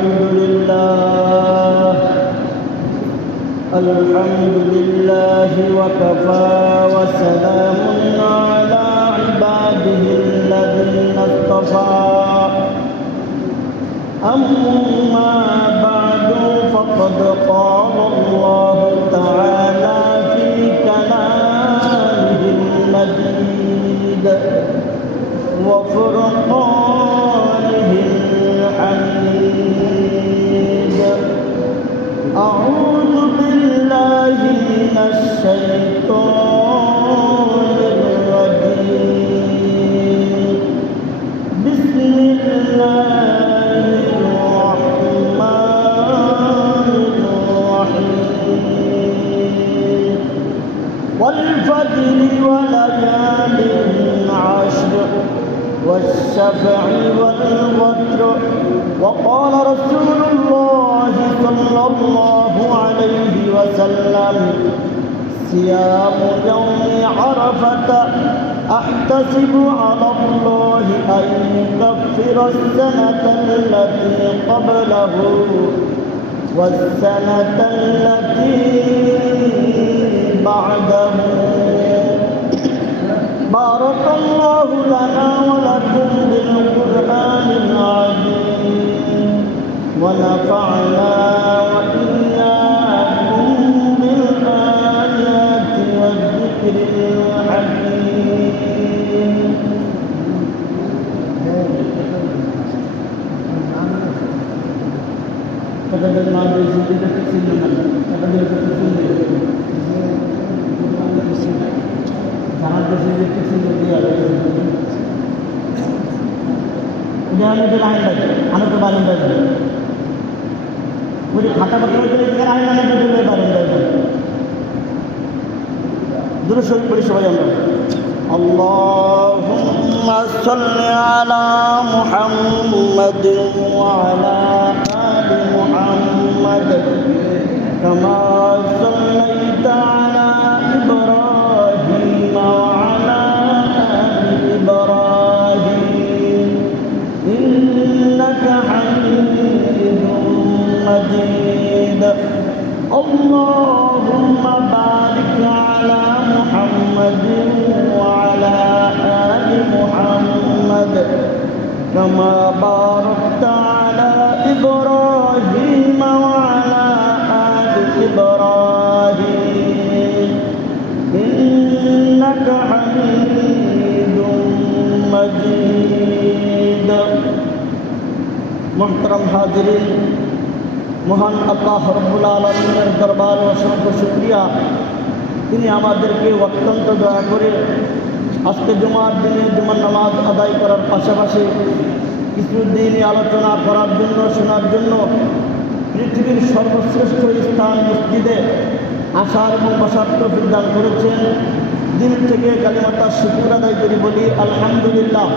الحمد لله وكفى وسلام على عباده الذين اصطفى أما بعد فقد قال الله تعالى في كلامه المجيد وفرقانه الحميد أعوذ بالله من الشيطان الرجيم بسم الله الرحمن الرحيم والفجر وليال عشر والشفع والوتر وقال رسول الله صلى الله عليه وسلم صيام يوم عرفة أحتسب على الله أن يكفر السنة التي قبله والسنة التي بعده بارك الله لنا ولكم بالقرآن العظيم ونفعنا وإياكم بالآيات والذكر الحكيم. আনন্দ বারান্দায় ওই খাতা পত্র আনন্দ বারান্দায় দুরূদ শরীফ পড়ি সবাই আমরা আল্লাহুম্মা সাল্লি আলা মুহাম্মাদিন ওয়া আলা আলি মুহাম্মাদ কামা সাল্লাইতা আলা ইব্রাহিম ওয়া আলা আলি ইব্রাহিম ইন্নাকা হামিদুম মাজিদ اللهم بارك على محمد وعلى آل محمد كما باركت على إبراهيم وعلى آل إبراهيم إنك حميد مجيد. محترم حاضرين, মহান আল্লাহ রব্বুল আলামিনের দরবারে অসংখ্য শুকরিয়া, তিনি আমাদেরকে অত্যন্ত দয়া করে আজকে জুমার দিনে জুমার নামাজ আদায় করার পাশাপাশি কিছু দিনই আলোচনা করার জন্য, শোনার জন্য পৃথিবীর সর্বশ্রেষ্ঠ স্থান মসজিদে আসার এবং বসার তৌফিক দান করেছেন। দিল থেকে কালিমাতার শুকর আদায় করি, বলি আলহামদুলিল্লাহ।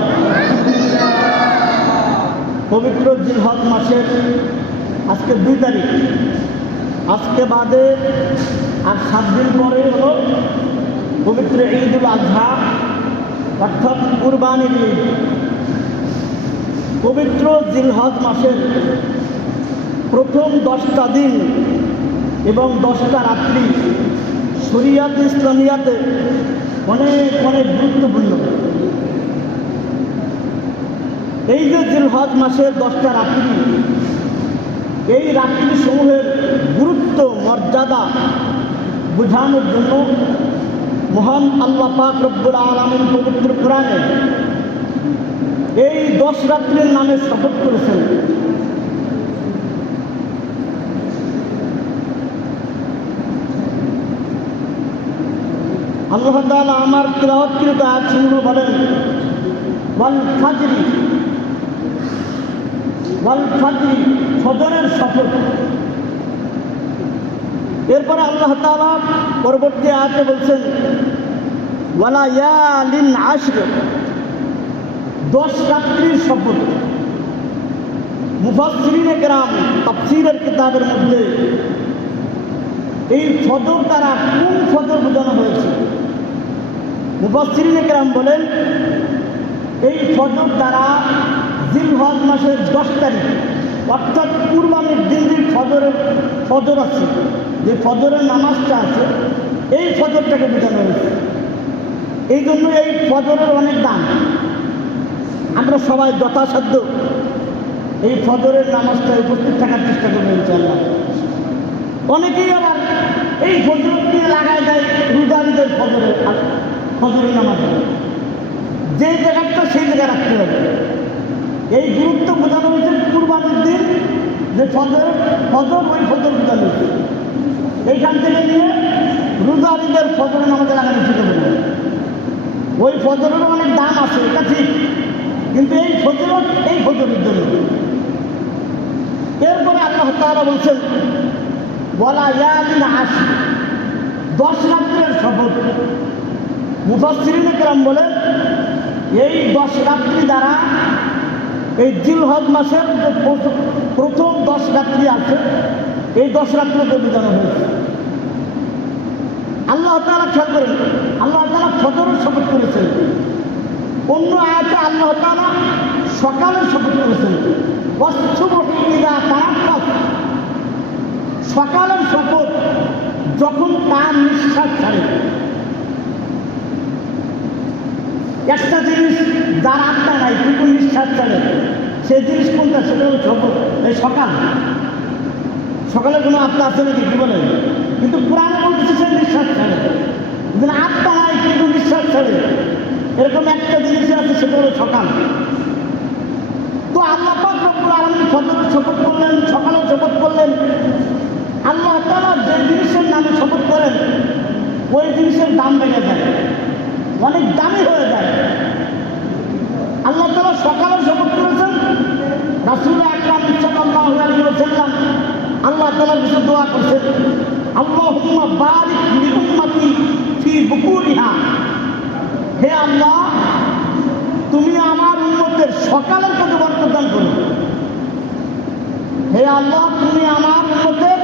পবিত্র জিলহজ মাসের আজকে 2 তারিখ, আজকে বাদে আর 7 দিন পরে হলো পবিত্র ঈদুল আজহা অর্থাৎ কুরবানির ঈদ। পবিত্র জিলহজ মাসের প্রথম 10টা দিন এবং 10টা রাত্রি শরিয়াত ইসলামিয়াতে অনেক অনেক গুরুত্বপূর্ণ। এই যে জিলহজ মাসের 10টা রাত্রি, এই রাত্রি সমূহের গুরুত্ব মর্যাদা বোঝানোর জন্য মহান আল্লাহ পাক রব্বুল আলামিন পবিত্র কোরআনে এই 10 রাত্রির নামে শপথ করেছেন। আল্লাহ তাআলা আমার তিলাওয়াতকৃত আয়াতসমূহ বলেন, ওয়াল ফাজরি, ওয়াল ফাজরি, ফজরের শপথ। এরপরে আল্লাহ তাআলা পরবর্তী আয়াতে বলছেন ওয়ালা ইয়ালিন আশর, 10 রাত্রির শপথ। মুফাসসিরিনে কেরাম তাফসীরের কিতাবের মধ্যে এই ফজর দ্বারা কোন ফজর বোঝানো হয়েছে? মুফাসসিরিনে কেরাম বলেন এই ফজর দ্বারা জিলহজ মাসের 10 তারিখ অর্থাৎ কুরবানির দিন যে ফজর আছে, যে ফজরের নামাজটা আছে, এই ফজরটাকে বোঝানো হয়েছে। এই জন্য এই ফজরের অনেক দাম। আমরা সবাই যথাসাধ্য এই ফজরের নামাজটায় উপস্থিত থাকার চেষ্টা করবেন ইনশাআল্লাহ। অনেকেই আবার এই ফজর দিয়ে লাগায় দেয় রোজারিদের ফজরের নামাজে, যে জায়গাটা সেই জায়গায় রাখতে হবে। এই গুরুত্ব বোঝানো হয়েছে কুরবানির দিন যে ফজর ওই ফজর বোঝানো হয়েছে। এইখান থেকে নিয়ে রোজারিদের ফজরের নামাজে লাগানো ঠিক হবে না। ওই ফজরের অনেক দাম আছে, এটা ঠিক, কিন্তু এই ফজরের জন্য। এরপরে আল্লাহ তাআলা বলছেন ওয়ালা ইয়ালিন আশর, 10 রাত্রের শপথ। মুফাসসিরিনে কেরাম বলেন এই 10 রাত্রি দ্বারা এই জিলহজ মাসের যে প্রথম 10 রাত্রি আছে, এই 10 রাত্রিকে বোঝানো হয়েছে। আল্লাহ তাআলা খেয়াল করেন, আল্লাহ তাআলা ফজরের শপথ করেছেন। অন্য আয়াতে আল্লাহ তাআলা সকালের শপথ করেছেন, ওয়াসসুবহি ইযা তানাফফাস, সকালের শপথ যখন কান নিঃশ্বাস ছাড়ে। একটা জিনিস যার আত্মা নাই কিন্তু নিঃশ্বাস ছাড়ে, সেই জিনিস কোনটা? সেটা হলো শপথ। এই সকালে কোনো আত্মা আছে নাকি? কি বলেন? কিন্তু কোরআনে বলতেছে সে নিঃশ্বাস ছাড়ে। আত্মা নাই কিন্তু নিঃশ্বাস ছাড়ে, এরকম একটা জিনিস আছে, সেটা হলো সকাল। তো আল্লাহ পাক রব্বুল আলামিন ফজরের শপথ করলেন, সকালের শপথ করলেন। আল্লাহ তাআলা যে জিনিসের নামে শপথ করেন ওই জিনিসের দাম বেড়ে যায়, অনেক দামি হয়ে যায়। আল্লাহ তাআলা সকালের শপথ করেছেন, রাসূল আকরাম সাল্লাল্লাহু আলাইহি ওয়াসাল্লাম আল্লাহ তাআলার কাছে দোয়া করছেন, আল্লাহুম্মা বারিক লি উম্মতি ফি বুকুরিহা, হে আল্লাহ তুমি আমার উম্মতের সকালের কাজে বরকত দান করো। হে আল্লাহ তুমি আমার উম্মতের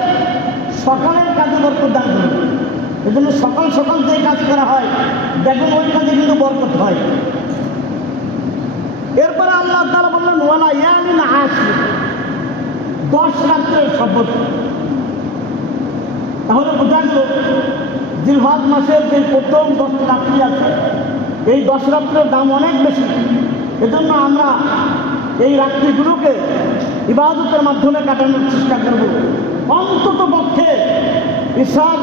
সকালের কাজে বরকত দান করো। এজন্য সকাল সকাল যে কাজ করা হয় দেখুন ওই কাজে কিন্তু বরকত হয়। এরপরে আল্লাহ তাআলা বললেন ওয়ালা ইয়ালিন আশর, 10 রাত্রের শপথ। তাহলে বোঝা গেল জিলহজ মাসের যে প্রথম 10 রাত্রি আছে, এই 10 রাত্রের দাম অনেক বেশি। এজন্য আমরা এই রাত্রিগুলোকে ইবাদতের মাধ্যমে কাটানোর চেষ্টা করব। অন্তত পক্ষে ঈশার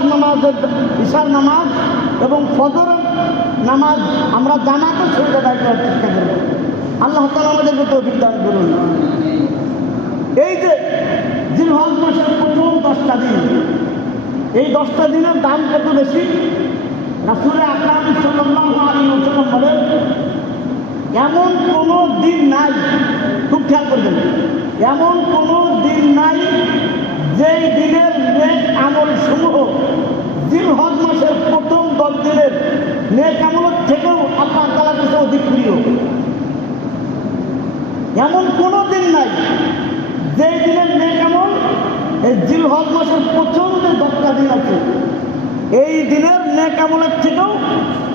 নামাজ এবং ফজরের নামাজ আমরা জামাতের সহিত আদায় করার চেষ্টা করব। আল্লাহ তাআলা আমাদেরকে তৌফিক দান করুন। এই যে জিলহজ মাসের প্রথম 10টা দিন, এই 10টা দিনের দাম কত বেশি? রাসূল আকরাম সাল্লাল্লাহু আলাইহি ওয়াসাল্লাম বলেন এমন কোনো দিন নাই, খুব খেয়াল করবেন, এমন কোনো দিন নাই যেই দিনের নেক আমল সমূহ জিলহজ মাসের প্রথম 10 দিনের নেক আমলের থেকেও আল্লাহ তাআলার কাছে অধিক প্রিয়। এমন কোনো দিন নাই যেই দিনের নেক আমল এই জিলহজ মাসের প্রথম যে 10টা দিন আছে এই দিনের নেক আমলের থেকেও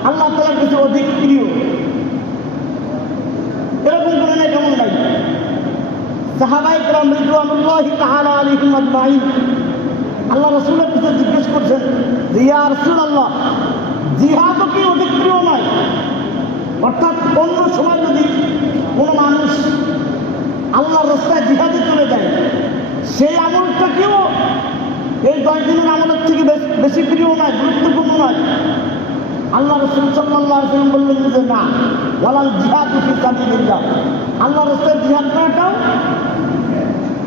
আল্লাহ তাআলার কাছে অধিক প্রিয়। এরকম কোনো নেক আমল নাই। সাহাবায়ে কেরাম রিদওয়ানুল্লাহি তাআলা আলাইহিম আজমাইন আল্লাহ রাসূলের কাছে জিজ্ঞেস করছেন, ইয়া রাসূলুল্লাহ, জিহাদও কি অধিক প্রিয় নয়? অর্থাৎ অন্য সময় যদি কোনো মানুষ আল্লাহর রাস্তায় জিহাদে চলে যায়, সেই আমলটাকেও এই 10 দিনের আমলের থেকে বেশি প্রিয় নয়, গুরুত্বপূর্ণ নয়? আল্লাহ রাসূল সাল্লাল্লাহু আলাইহি ওয়াসাল্লাম বললেন যে না, ওয়ালাল জিহাদু ফি সাবিলিল্লাহ, আল্লাহর রাস্তায় জিহাদ করাটাও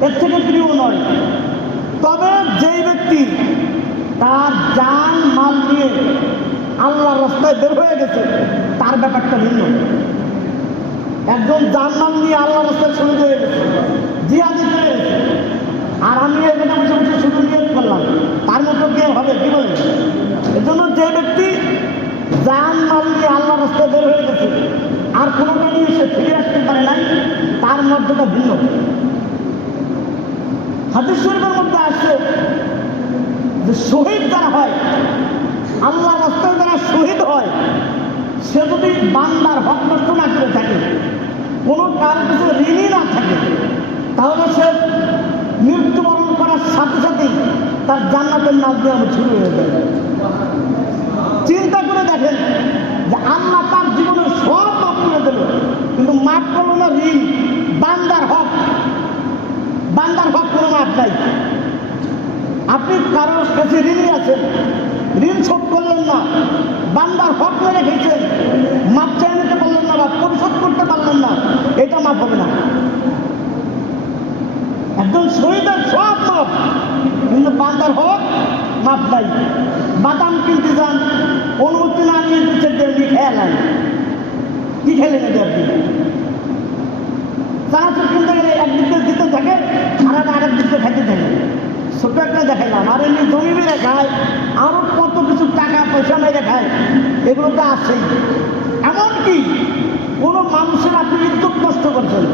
এর থেকে প্রিয় নয়। তবে যেই ব্যক্তি তার জান মাল দিয়ে আল্লাহর রাস্তায় বের হয়ে গেছে তার ব্যাপারটা ভিন্ন। একজন জান মাল নিয়ে আল্লাহর রাস্তায় শহীদ হয়ে গেছে, জিহাদে চলে গেছে, আর আমি এখানে বসে বসে শুধু নিয়ত করলাম, তার মতো কে হবে? কি বলে? এজন্য যে ব্যক্তি জান মাল নিয়ে আল্লাহর রাস্তায় বের হয়ে গেছে আর কোনোটা নিয়ে সে ফিরে আসতে পারে নাই, তার মর্যাদা ভিন্ন। হাদিস শরীফের মধ্যে আসছে যে শহীদ যারা হয়, আল্লাহর রাস্তায় যারা শহীদ হয়, সে যদি বান্দার হক নষ্ট না করে থাকে, কোনো কারো কিছু ঋণী না থাকে, তাহলে সে তার জান্নাতের নাম দিয়ে আমি শুরু হয়ে যাবে। চিন্তা করে দেখেন যে আল্লাহ তার জীবনের সব মাফ করে দিল, কিন্তু মাফ করলো না ঋণ, বান্দার হক। বান্দার হক কোনো মাফ নাই। আপনি কারোর কাছে ঋণী আছেন, ঋণ শোধ করলেন না, বান্দার হক মেরে খেয়েছেন, মাপ চাই নিতে পারলেন না বা পরিশোধ করতে পারলেন না, এটা মাফ হবে না। একজন শহীদের সব মাপ, কিন্তু বান্দার হক মাপ নাই। বাদাম কিনতে যান, অনুমতি না নিয়ে দিচ্ছে খেয়ালেন, কি খেলেন এটা আপনি? চানাচুর কিনতে গেলে একদিক দিয়ে দিতে থাকে, আর আরেক দিক দিয়ে খাইতে থাকে। ছোট একটা দেখাইলাম, আর এমনি জমি মেরে খায়, আরো কত কিছু টাকা পয়সা মেরে খায়, এগুলো তো আছেই। এমনকি কোনো মানুষের আপনি ইজ্জত নষ্ট করছেন,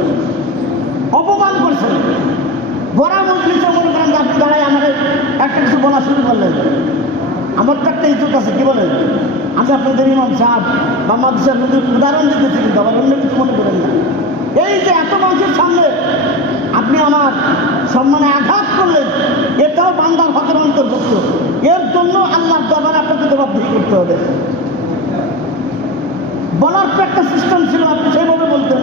অপমান করছেন। বড় মজলিসে মনে করেন আপনি দাঁড়ায় আমার একটা কিছু বলা শুরু করলেন, আমার তো একটা ইজ্জত আছে, কি বলেন? আমি আপনাদের ইমাম সাহেব বা মাদ্রাসার উদাহরণ দিতেছি, কিন্তু আবার অন্য কিছু মনে করেন না। এই যে এত মানুষের সামনে আপনি আমার সম্মানে আঘাত করলেন, এটাও বান্দার হকের অন্তর্ভুক্ত। এর জন্য আল্লাহর দরবারে আপনাকে জবাবদিহি করতে হবে। বলার তো একটা সিস্টেম ছিল, আপনি সেইভাবে বলতেন।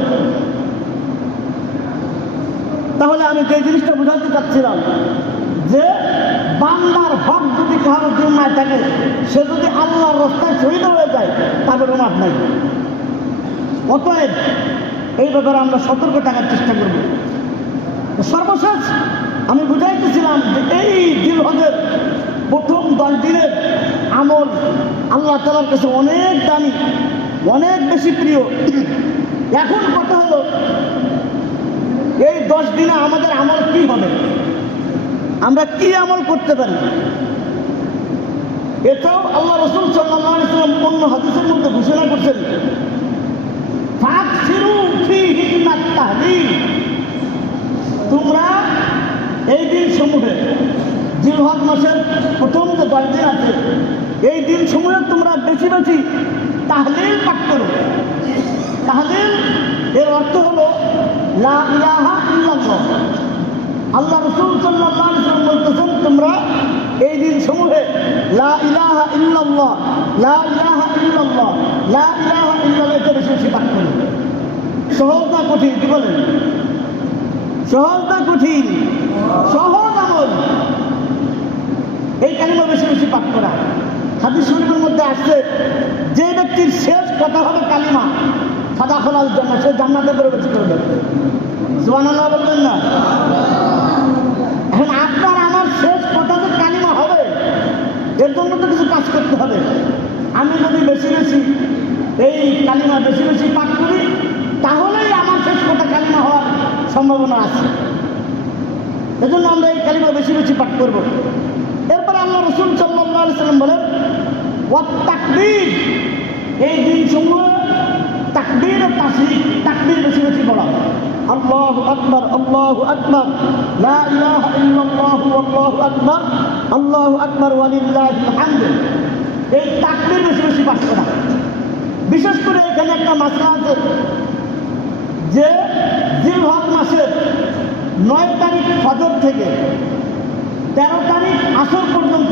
তাহলে আমি যে জিনিসটা বোঝাতে চাচ্ছিলাম যে বান্দার হক যদি কারো জিম্মায় থাকে, সে যদি আল্লাহর রাস্তায় শহীদ হয়ে যায়, তাদের মাফ নাই। অতএব এই ব্যাপারে আমরা সতর্ক থাকার চেষ্টা করব। সর্বশেষ আমি বুঝাইতেছিলাম যে এই জিলহজের প্রথম 10 দিনের আমল আল্লাহ তাআলার কাছে অনেক দামি, অনেক বেশি প্রিয়। এখন কথা হলো এই 10 দিনে আমাদের আমল কি হবে, আমরা কি আমল করতে পারি? এটাও আল্লাহ রাসূল সাল্লাল্লাহু আলাইহি ওয়াসাল্লাম অন্য হাদিসের মধ্যে ঘোষণা করছেন, ফাকসিরু ফীহি মিনাত তাহলিল। তোমরা এই দিন সমূহে, জিলহজ মাসের প্রথম যে 10 দিন আছে, এই দিন সমূহে তোমরা বেশি বেশি তাহলিল পাঠ করো। তাহলিল এর অর্থ হলো লা ইলাহা ইল্লাল্লাহ। আল্লাহ রাসূল সাল্লাল্লাহু আলাইহি ওয়াসাল্লাম বলতেছেন, তোমরা এই দিন সমূহে লা ইলাহা ইল্লাল্লাহ, লা ইলাহা ইল্লাল্লাহ, লা ইলাহা ইল্লাল্লাহ এটা বেশি বেশি পাঠ করো। সহজ না কঠিন, কি বলেন? সহজ না কঠিন? সহজ আমল এই কালিমা বেশি বেশি পাঠ করা। হাদিস শরীফের মধ্যে আসছে, যে ব্যক্তির শেষ কথা হবে কালিমা, ফাদাখালাল জান্নাহ, সে জান্নাতে প্রবেশ করবে। সুবহানাল্লাহ বলবেন না? এখন আপনার আমার শেষ কথা যে কালিমা হবে, এর জন্য তো কিছু কাজ করতে হবে। আমি যদি বেশি বেশি এই কালিমা বেশি বেশি পাঠ করি, তাহলেই আমার শেষ কথা কালিমা হওয়ার সম্ভাবনা আছে। এজন্য আমরা এই কালিমা বেশি বেশি পাঠ করব। এরপরে আল্লাহ রাসূল সাল্লাল্লাহু আলাইহি ওয়াসাল্লাম বলেন, ওয়াত তাকবীর, এই দিন সমূহ তাকবীর ও তাসবিহ, তাকবীর বেশি বেশি বলা। আল্লাহু আকবার, আল্লাহু আকবার, লা ইলাহা ইল্লাল্লাহু আল্লাহু আকবার, আল্লাহু আকবার ওয়া লিল্লাহিল হামদ। এই তাকবীর বেশি বেশি পাঠ করা। বিশেষ করে এখানে একটা মাসলা আছে যে জিলহজ মাসের 9 তারিখ ফজর থেকে 13 তারিখ আসর পর্যন্ত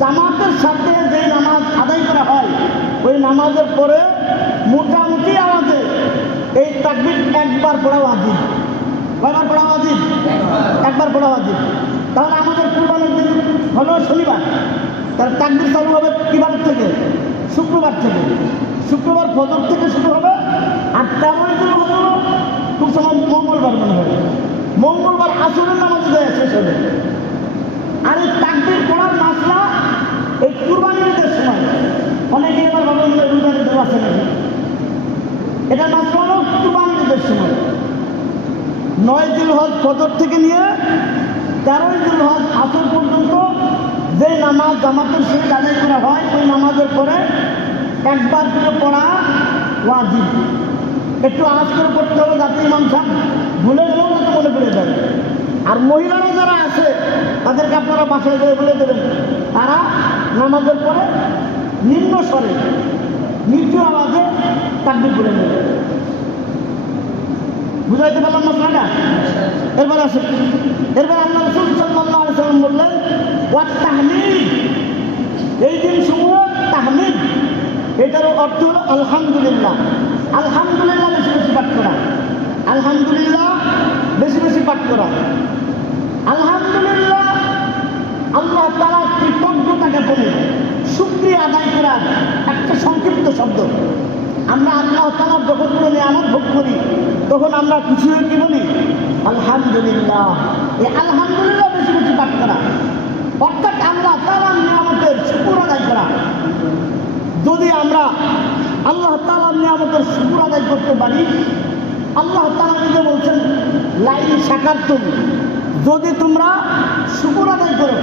জামাতের সাথে যে নামাজ আদায় করা হয়, ওই নামাজের পরে মোটামুটি আওয়াজে এই তাকবীর একবার পড়া ওয়াজিব। কয়বার পড়া ওয়াজিব? একবার পড়া ওয়াজিব। তাহলে আমাদের কুরবানির দিন হলো শনিবার, তার তাকবীর চালু হবে কিবার থেকে? শুক্রবার থেকে। শুক্রবার ফজর থেকে শুরু হবে, আর 13 দিন হলো খুব সময় মঙ্গলবার মনে হবে। মঙ্গলবার আসরের নামাজ শেষ হবে। আর এই তাকবীর পড়ার মাসলা এই কুরবানির ঈদের সময়, অনেকে এবার ভাবেন রোজার ঈদের আছে নাকি, এটা মাসলা হলো কুরবানির ঈদের সময়। 9 জিলহজ ফজর থেকে নিয়ে 13 জিলহজ আসর পর্যন্ত যে নামাজ জামাতের সহিত আদায় করা হয়, ওই নামাজের পরে একবার করে পড়া ওয়াজিব। একটু আওয়াজ করে পড়তে হবে, যাতে ইমাম সাহেব ভুলে গেলেও যাতে মনে পড়ে যাবে। আর মহিলারা যারা আছে তাদেরকে আপনারা বাসায় গিয়ে বলে দেবেন, তারা নামাজের পরে নিম্ন স্বরে নিচু আওয়াজে তাকবীর পড়ে নেবে। বুঝাইতে পারলাম মাসলাটা? এরপরে আসে, এরপরে আল্লাহ রাসূল সাল্লাল্লাহু আলাইহি ওয়াসাল্লাম বললেন, ওয়া তাহমিদ, এই দিন সমূহ তাহমিদ, এটার অর্থ হলো আলহামদুলিল্লাহ। আলহামদুলিল্লাহ বেশি বেশি পাঠ করা, আলহামদুলিল্লাহ বেশি বেশি পাঠ করা। আলহামদুলিল্লাহ আল্লাহ তাআলা কৃতজ্ঞতাকে বলে শুকরিয়া আদায় করার একটা সংক্ষিপ্ত শব্দ। আমরা আল্লাহ তাআলার যখন কোনো নিয়ামত ভোগ করি তখন আমরা খুশি হয়ে কি বলি? আলহামদুলিল্লাহ। এই আলহামদুলিল্লাহ বেশি বেশি পাঠ করা, অর্থাৎ আল্লাহ তাআলার নিয়ামতের শুকর আদায় করা। যদি আমরা আল্লাহ তাআলার নিয়ামতের শুকর আদায় করতে পারি, আল্লাহ তাআলা নিজে বলছেন লাইন শাকারতুম, যদি তোমরা শুকর আদায় করো,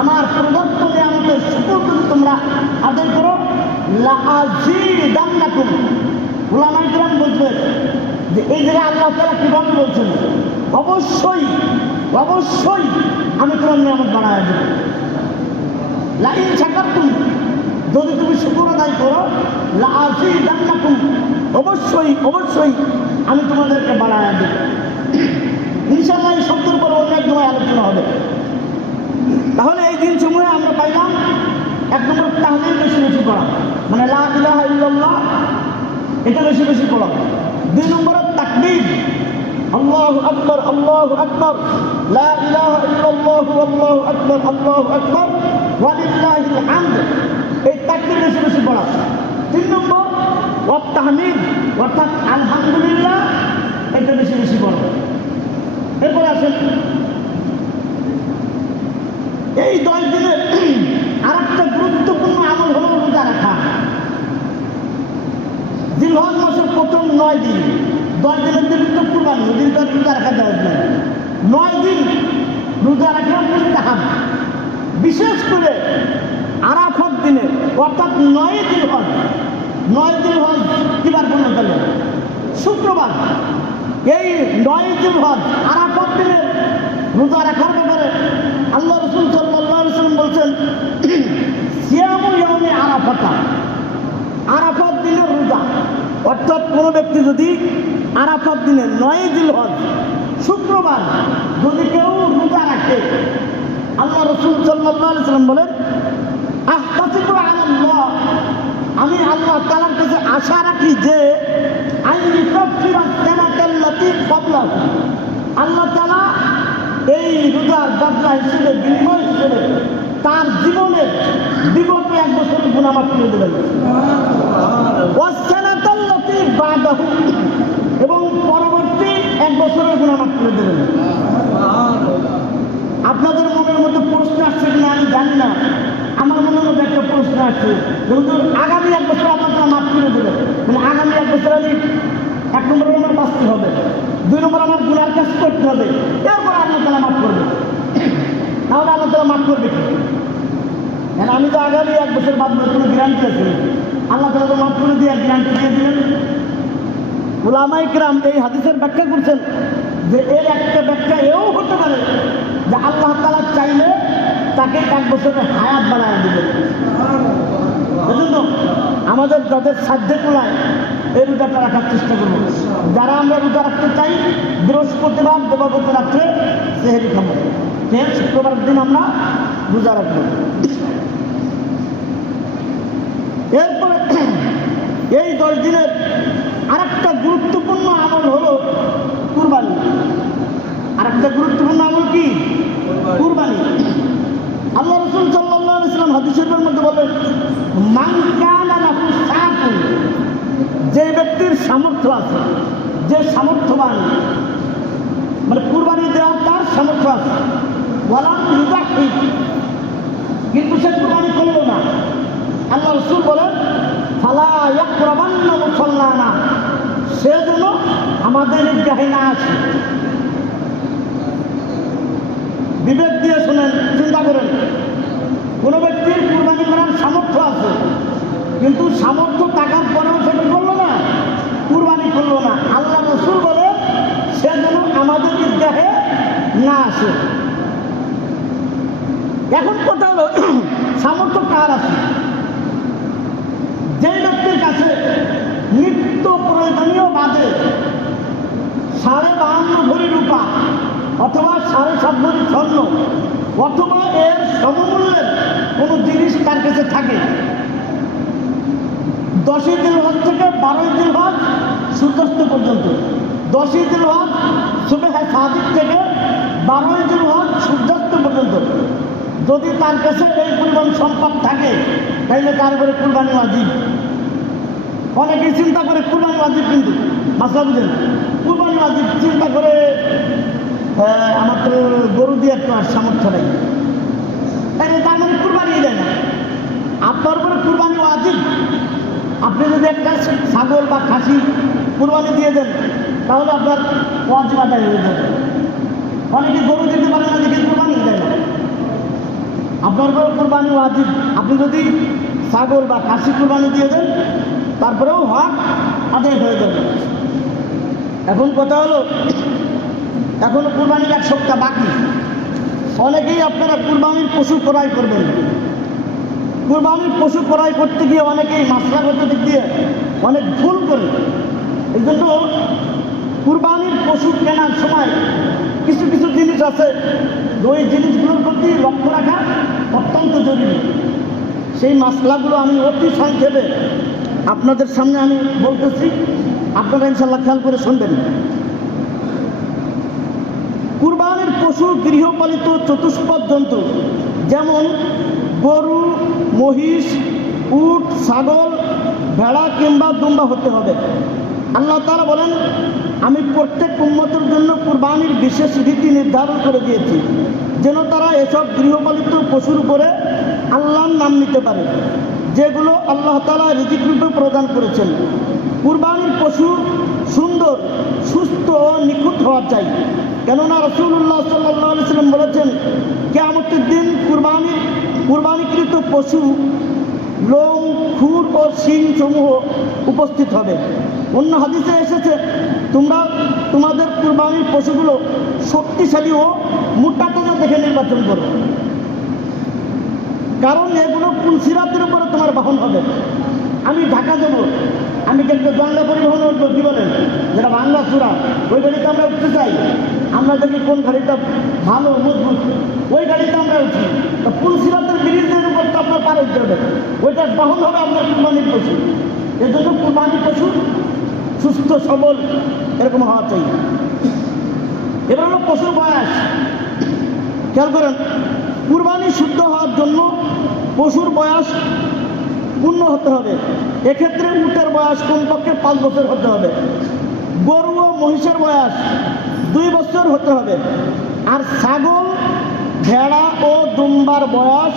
আমার প্রদত্ত নিয়ামতের শুকর যদি তোমরা আদায় করো, লাআযীদান্নাকুম। উলামায়ে কেরাম বলছেন যে এই জায়গায় আল্লাহ তাআলা কিভাবে বলছেন? অবশ্যই অবশ্যই আমি তোমার নিয়ামত বাড়ায় দেব। লাইন শাকারতুম, যদি তুমি শুকর আদায় করো, লাআযীদান্নাকুম, অবশ্যই অবশ্যই আমি তোমাদেরকে বাড়ায় দেব। ইনশাআল্লাহ এই শব্দের উপর অন্য এক সময় আলোচনা হবে। তাহলে এই দিন সময়ে আমরা পাইলাম এক নম্বর তাহলিল বেশি বেশি করা, মানে লা ইলাহা ইল্লাল্লাহ এটা বেশি বেশি পড়া। দুই নম্বর তাকবীর, আল্লাহু আকবার আল্লাহু আকবার, লা ইলাহা ইল্লাল্লাহু আল্লাহু আকবার আল্লাহু আকবার ওয়া লিল্লাহিল হামদ, এই তাকবীর বেশি বেশি পড়া। তিন নম্বর ওয়া তাহমিদ, অর্থাৎ আলহামদুলিল্লাহ এটা বেশি বেশি পড়া। এরপরে আসেন এই 10 দিনের আর একটা গুরুত্বপূর্ণ আমল হলো রোজা রাখা। জিলহজ মাসের প্রথম 9 দিন, 10 দিনের দিন তো কুরবানি, ওই দিন তো রোজা রাখা যাবে না। 9 দিন রোজা রাখা মুস্তাহাব। বিশেষ করে আরাফাত দিনে, অর্থাৎ 9 জিলহজ, 9 জিলহজ কিবার পর্যন্ত হলো? শুক্রবার। এই 9 জিলহজ আরাফাত দিনে রোজা রাখার ব্যাপারে আল্লাহ রাসূল সাল্লাল্লাহু আলাইহি ওয়াসাল্লাম বলছেন সিয়ামু ইয়াউমি আরাফাতা, আরাফাত দিনের রোজা। অর্থাৎ কোনো ব্যক্তি যদি আরাফাত দিনে 9 জিলহজ শুক্রবার যদি কেউ রোজা রাখে, আল্লাহ রাসূল সাল্লাল্লাহু আলাইহি ওয়াসাল্লাম বলেন আহতাসিবু আলাল্লাহ, আমি আল্লাহ তাআলার কাছে আশা রাখি যে আইয়ুকাফিরা সানাতাল্লাতী ক্বাবলাহু, আল্লাহ তাআলা এই রোজার বদলা হিসেবে, বিনিময় হিসেবে তার জীবনের বিগত 1 বছরের গুনাহ মাফ করে দেবেন। ওয়াসসানাতাল্লাতী বাদাহু, এবং পরবর্তী 1 বছরের গুনাহ মাফ করে দেবেন। আপনাদের মনের মধ্যে প্রশ্ন আসছে কিনা আমি জানি না, আমার মনের মধ্যে একটা প্রশ্ন আসছে, আগামী 1 বছর আপনারা মাফ করে দেবেন, মানে আগামী 1 বছর আমি 1 নম্বরে আমার বাঁচতে হবে, 2 নম্বর আমার গুনার কাজ করতে হবে, এরপর আল্লাহ তাআলা মাফ করবে। তাহলে আল্লাহ তাআলা মাফ করবে কি? আমি তো আগামী 1 বছর বাদ কোনো গ্যারান্টি আছে? আল্লাহ তাআলা তো মাফ করে দিয়ে গ্যারান্টি দিয়ে দিলেন। উলামায়ে কেরাম এই হাদিসের ব্যাখ্যা করছেন যে এর একটা ব্যাখ্যা এও হতে পারে যে আল্লাহ তাআলা চাইলে তাকে 1 বছরের হায়াত বাড়ায় দিবেন। বুঝলেন তো? আমাদের যাদের সাধ্যে কুলায় এই রোজাটা রাখার চেষ্টা করবো। যারা আমরা রোজা রাখতে চাই, বৃহস্পতিবার দেবগত রাত্রে সেহরি খাবো, শুক্রবার দিন আমরা রোজা রাখবো। এরপরে এই 10 দিনের আরেকটা গুরুত্বপূর্ণ আমল হলো কুরবানি। আরেকটা গুরুত্বপূর্ণ আমল কি? কুরবানি। আল্লাহ রাসূল সাল্লাল্লাহু আলাইহি ওয়াসাল্লাম হাদিস শরীফের মধ্যে বলেন মান কানা লাহু সাআতুন, যে ব্যক্তির সামর্থ্য আছে, যে সামর্থ্যবান, মানে কুরবানি দেওয়ার তার সামর্থ্য আছে, ওয়ালাম ইউযাহি, কিন্তু সে কুরবানি করল না, আল্লাহ রাসূল বলেন ফালা ইয়াকরাবান্না মুসাল্লানা, সে যেন আমাদের ঈদগাহে না আসে। বিবেক দিয়ে শুনেন, চিন্তা করেন, কোনো ব্যক্তির কুরবানি করার সামর্থ্য আছে, কিন্তু সামর্থ্য টাকার পরেও সে করলো না, কুরবানি করলো না, আল্লাহ রাসূল বলে সে যেন আমাদের ঈদগাহে না আসে। এখন কথা হলো সামর্থ্য কার আছে? যে ব্যক্তির কাছে নিত্য প্রয়োজনীয় বাদে 52.5 ভরি রূপা অথবা 7.5 ভরি স্বর্ণ অথবা এর সমমূল্যের কোনো জিনিস তার কাছে থাকে, 10ই জিলহজ থেকে 12ই জিলহজ সূর্যাস্ত পর্যন্ত, 10ই জিলহজ সুবহে সাদিক থেকে 12ই জিলহজ সূর্যাস্ত পর্যন্ত যদি তার কাছে এই পরিমাণ সম্পদ থাকে, তাইলে তার উপরে কুরবানি ওয়াজিব। অনেকে চিন্তা করে কুরবানি ওয়াজিব, কিন্তু মাসলা বুঝেন, কুরবানি ওয়াজিব চিন্তা করে আমার তো গরু দিয়ে একটু আর সামর্থ্য নেই, তাইলে তার মানে কুরবানি দেয় না। আপনার উপরে কুরবানি ওয়াজিব। আপনি যদি একটা ছাগল বা খাসি কুরবানি দিয়ে দেন, তাহলে আপনার ওয়াজিব আদায় হয়ে যাবে। অনেকে গরু দিতে পারে না, দেখে কুরবানি দেয় না। আপনার উপরে কুরবানি ওয়াজিব। আপনি যদি ছাগল বা খাসি কুরবানি দিয়ে দেন, তারপরেও হক আদায় হয়ে যাবে। এখন কথা হলো, এখনো কুরবানির 1 সপ্তাহ বাকি। অনেকেই আপনারা কুরবানির পশু ক্রয় করবেন। কুরবানির পশু ক্রয় করতে গিয়ে অনেকেই মাসলাগত দিক দিয়ে অনেক ভুল করে। এই জন্য কুরবানির পশু কেনার সময় কিছু কিছু জিনিস আছে, ওই জিনিসগুলোর প্রতি লক্ষ্য রাখা অত্যন্ত জরুরি। সেই মাসলাগুলো আমি অতি সংক্ষেপে আপনাদের সামনে আমি বলতেছি, আপনারা ইনশাল্লাহ খেয়াল করে শুনবেন। কুরবানির পশু গৃহপালিত চতুষ্পদ জন্তু, যেমন গরু, মহিষ, উট, ছাগল, ভেড়া কিংবা দুম্বা হতে হবে। আল্লাহ তাআলা বলেন, আমি প্রত্যেক উম্মতের জন্য কুরবানির বিশেষ রীতি নির্ধারণ করে দিয়েছি, যেন তারা এসব গৃহপালিত পশুর উপরে আল্লাহর নাম নিতে পারে, যেগুলো আল্লাহ তাআলা রিজিক রূপে প্রদান করেছেন। কুরবানির পশু সুন্দর, সুস্থ ও নিখুঁত হওয়া চাই, কেননা রাসূলুল্লাহ সাল্লাল্লাহু আলাইহি ওয়াসাল্লাম বলেছেন, কিয়ামতের দিন কুরবানিকৃত পশু লোম, খুর ও শিং সমূহ উপস্থিত হবে। অন্য হাদিসে এসেছে, তোমরা তোমাদের কুরবানির পশুগুলো শক্তিশালী ও মোটা তাজা দেখে নির্বাচন করো, কারণ এগুলো পুলসিরাতের উপরে তোমার বাহন হবে। আমি ঢাকা যাব, আমি কিন্তু বাংলা পরিবহন উঠবো, কি বলেন, যেটা বাংলা চূড়া, ওই গাড়িতে আমরা উঠতে চাই। আমরা দেখি কোন গাড়িটা ভালো মজবুত, ওই গাড়িতে আমরা উঠি। পুলসিরাতের ব্রিজের উপর তো আপনার পার উঠতে হবে, ওইটার বাহন হবে আপনার কুরবানির পশু। এই জন্য কুরবানির পশু সুস্থ সবল এরকম হওয়া চাই। এবার হলো পশুর বয়স। খেয়াল করেন, কুরবানি শুদ্ধ হওয়ার জন্য পশুর বয়স পূর্ণ হতে হবে। এক্ষেত্রে উটের বয়স কমপক্ষে 5 বছর হতে হবে, গরু ও মহিষের বয়স 2 বছর হতে হবে, আর ছাগল, ভেড়া ও দুম্বার বয়স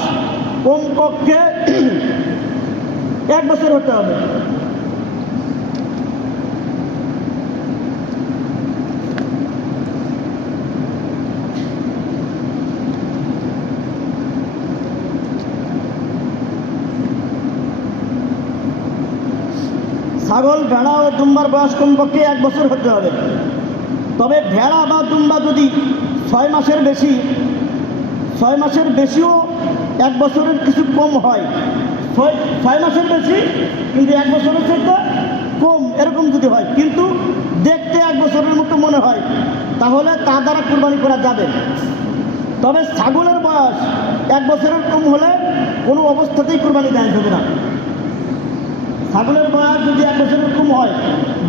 কমপক্ষে 1 বছর হতে হবে। ছাগল, ভেড়া ও দুম্বার বয়স কমপক্ষে 1 বছর হতে হবে। তবে ভেড়া বা দুম্বা যদি 6 মাসের বেশিও 1 বছরের কিছু কম হয়, 6 মাসের বেশি কিন্তু 1 বছরের থেকে কম, এরকম যদি হয়, কিন্তু দেখতে 1 বছরের মতো মনে হয়, তাহলে তা দ্বারা কুরবানি করা যাবে। তবে ছাগলের বয়স 1 বছরের কম হলে কোনো অবস্থাতেই কুরবানি দেওয়া যাবে না। ছাগলের বয়স যদি 1 বছরের কম হয়,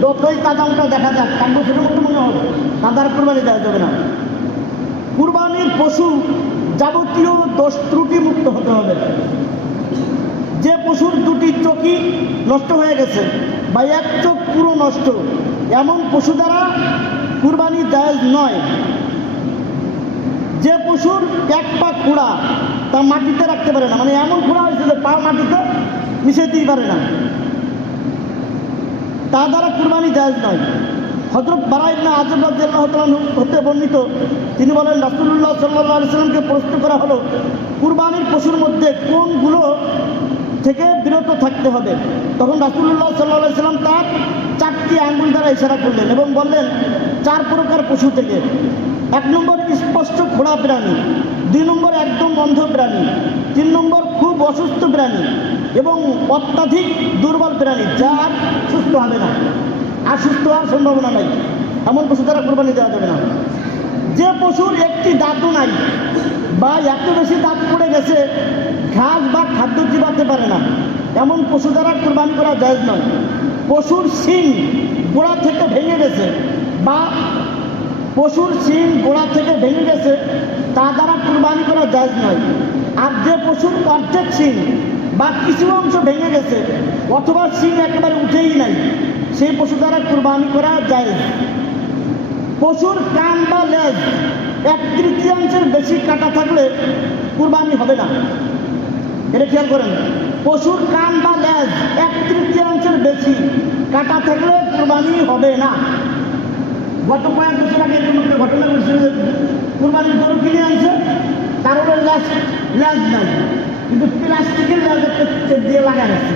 যতই তাজামটা দেখা যাক, 1 বছরের মতো মনে হবে, তা দ্বারা কুরবানি দেওয়া যাবে না। কুরবানির পশু যাবতীয় দোষ ত্রুটি মুক্ত হতে হবে। যে পশুর 2টি চোখই নষ্ট হয়ে গেছে বা 1 চোখ পুরো নষ্ট, এমন পশু দ্বারা কুরবানি জায়েজ নয়। যে পশুর 1 পা খোঁড়া, তা মাটিতে রাখতে পারে না, মানে এমন খোঁড়া হয়েছে যে পা মাটিতে মিশাইতেই পারে না, তা দ্বারা কুরবানি জায়েজ নয়। হযরত বারা ইবনে আযিব রাদিয়াল্লাহু তাআলা হতে বর্ণিত, তিনি বলেন, রাসূলুল্লাহ সাল্লাল্লাহু আলাইহি ওয়াসাল্লামকে প্রশ্ন করা হলো, কুরবানির পশুর মধ্যে কোনগুলো থেকে বিরত থাকতে হবে? তখন রাসূলুল্লাহ সাল্লাল্লাহু আলাইহি ওয়াসাল্লাম তার 4টি আঙ্গুল দ্বারা ইশারা করলেন এবং বললেন, 4 প্রকার পশু থেকে। 1 নম্বর স্পষ্ট খোঁড়া প্রাণী, 2 নম্বর একদম অন্ধ প্রাণী, 3 নম্বর খুব অসুস্থ প্রাণী এবং অত্যাধিক দুর্বল প্রাণী, যা সুস্থ হবে না, আর সুস্থ হওয়ার সম্ভাবনা নাই, এমন পশু দ্বারা কুরবানি দেওয়া যাবে না। যে পশুর একটি দাঁতও নাই, বা এত বেশি দাঁত পড়ে গেছে ঘাস বা খাদ্য চিবাতে পারে না, এমন পশু দ্বারা কুরবানি করা জায়েজ নয়। পশুর শিং গোড়া থেকে ভেঙে গেছে বা পশুর শিং গোড়া থেকে ভেঙে গেছে তা দ্বারা কুরবানি করা জায়েজ নয়। আর যে পশুর অর্ধেক শিং বা কিছু অংশ ভেঙে গেছে অথবা শিং একেবারে উঠেই নাই, সেই পশু দ্বারা কুরবানি করা জায়েজ। পশুর কান বা লেজ 1/3 বেশি কাটা থাকলে কুরবানি হবে না। এটা খেয়াল করেন, পশুর কান বা লেজ 1/3 বেশি কাটা থাকলে কুরবানি হবে না। গত কয়েক বছর আগে এরকম একটা ঘটনা ঘটছে, কুরবানির গরু কিনে আনছে, তার উপরে লেজ নাই, কিন্তু প্লাস্টিকের লেজ একটা দিয়ে লাগাই আছে।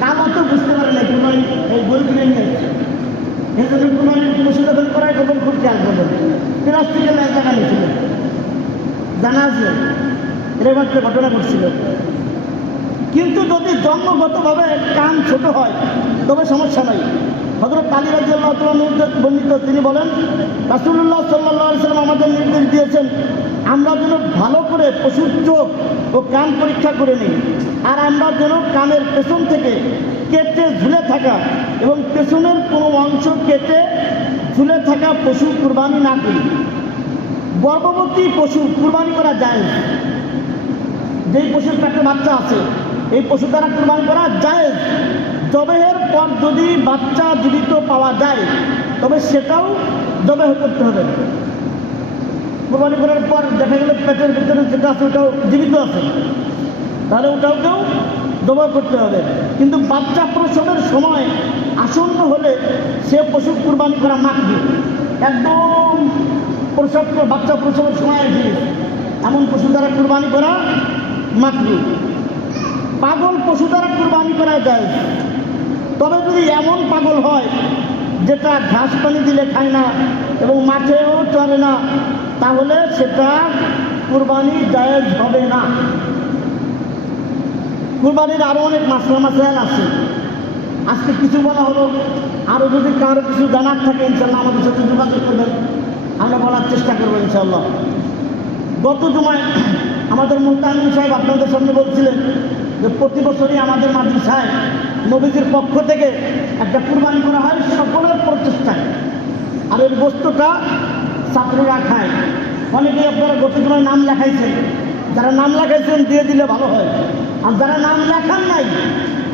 কামা তো বুঝতে পারে না কুরবানি এই গরু কিনে নিয়ে আসছে। এই জন্য কুরবানির পশু যখন করায় তখন খুব খেয়াল করবেন, প্লাস্টিকের লেজ লাগানো ছিল, জানা আছে এরকম একটা ঘটনা ঘটছিল। কিন্তু যদি জন্মগতভাবে কান ছোট হয় তবে সমস্যা নাই। হযরত আলী রাদিয়াল্লাহু তাআলা বর্ণিত, তিনি বলেন রাসূলুল্লাহ সাল্লাল্লাহু আলাইহি ওয়াসাল্লাম আমাদের নির্দেশ দিয়েছেন আমরা যেন ভালো করে পশুর চোখ ও কান পরীক্ষা করে নিই, আর আমরা যেন কানের পেছন থেকে কেটে ঝুলে থাকা এবং পেছনের কোনো অংশ কেটে ঝুলে থাকা পশু কুরবানি না করি। গর্ভবতী পশু কুরবানি করা যায়, যেই পশুর পেটে বাচ্চা আছে এই পশু দ্বারা কুরবানি করা যায়। জবেহের পর যদি বাচ্চা জীবিত পাওয়া যায় তবে সেটাও জবেহ করতে হবে। কুরবানি করার পর দেখা গেলে পেটের ভিতরে যেটা আছে ওটাও জীবিত আছে, তাহলে ওটাকেও জবাই করতে হবে। কিন্তু বাচ্চা প্রসবের সময় আসন্ন হলে সে পশু কুরবানি করা মাকরুহ। একদম বাচ্চা প্রসবের সময় আসবে এমন পশু দ্বারা কুরবানি করা মাকরুহ। পাগল পশু দ্বারা কুরবানি করা যায়, তবে যদি এমন পাগল হয় যেটা ঘাস পানি দিলে খায় না এবং মাঠেও চলে না, তাহলে সেটা কুরবানি জায়েজ হবে না। কুরবানির আরো অনেক মাসাইল আছে, আজকে কিছু বলা হলো। আরো যদি কারো কিছু জানার থাকে ইনশাল্লাহ আমাদের সাথে যোগাযোগ করবেন, আমরা বলার চেষ্টা করবো ইনশাল্লাহ। গত জুমায় আমাদের মুফতি সাহেব আপনাদের সামনে বলছিলেন যে প্রতি বছরই আমাদের মাদ্রাসায় নবীজির পক্ষ থেকে একটা কুরবানি করা হয় সকলের প্রচেষ্টায়, আর এর বস্তুটা ছাত্ররা খায়। অনেকেই আপনারা গত জুমায় নাম লেখাইছেন, যারা নাম লেখাইছেন দিয়ে দিলে ভালো হয়, আর যারা নাম লেখান নাই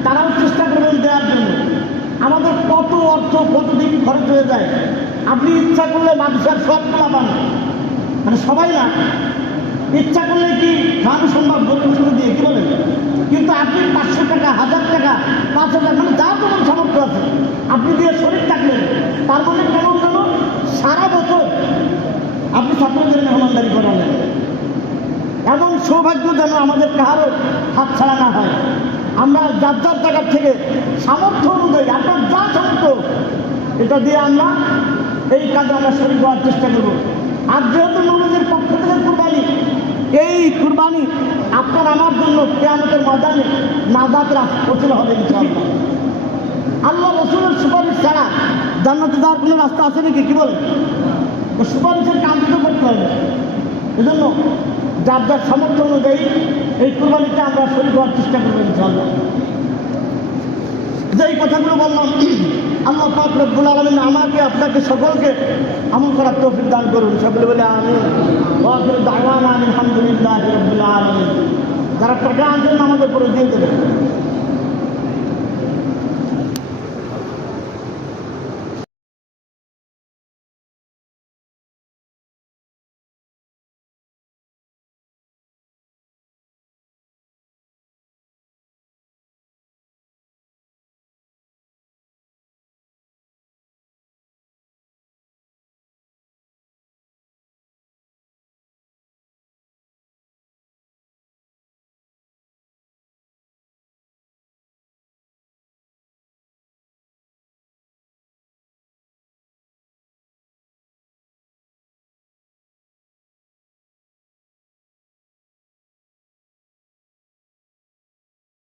তারাও চেষ্টা করবেন দেওয়ার জন্য। আমাদের কত অর্থ কতদিন খরচ হয়ে যায়, আপনি ইচ্ছা করলে মাদ্রাসার সব খোলা পান, মানে সবাই না, ইচ্ছা করলে কি খাওয়ানো সম্ভব গরিব শুধু দিয়ে, কি বলেন? কিন্তু আপনি 500 টাকা 1000 টাকা 5000 মানে যা তোমার সামর্থ্য আছে আপনি দিয়ে শরীর থাকলেন, তার মানে কেমন যেন সারা বছর আপনি ছাত্রদের মেহমানদারি করালেন। এমন সৌভাগ্য যেন আমাদের কারো হাত ছাড়া না হয়। আমরা যার যার জায়গার থেকে সামর্থ্য অনুযায়ী আপনার যা সামর্থ্য এটা দিয়ে আমরা এই কাজে আমরা শরীর করার চেষ্টা করব। আর যেহেতু নবীজির পক্ষ থেকে কুরবানি, এই কুরবানি আপনার আমার জন্য কিয়ামতের ময়দানে নাজাতের ওসিলা হবে ইনশাআল্লাহ। আল্লাহ রাসূলের সুপারিশ ছাড়া জান্নাতে যাওয়ার কোনো রাস্তা আছে নাকি, কি বলেন? সুপারিশের কাজ তো করতে হবে। এজন্য যার যার সামর্থ্য অনুযায়ী এই কুরবানিতে আমরা শরীর হওয়ার চেষ্টা করবো ইনশাআল্লাহ। যেই কথাগুলো বললাম আল্লাহ পাক রব্বুল আলামিন আমাকে আপনাকে সকলকে আমল করার তৌফিক দান করুন। সকলে বলে আমিন। ওয়া আখিরু দাওয়ানা আলহামদুলিল্লাহি রাব্বিল আলামিন। যারা টাকা আনছেন আমাদের উপরে দিয়ে দেবেন।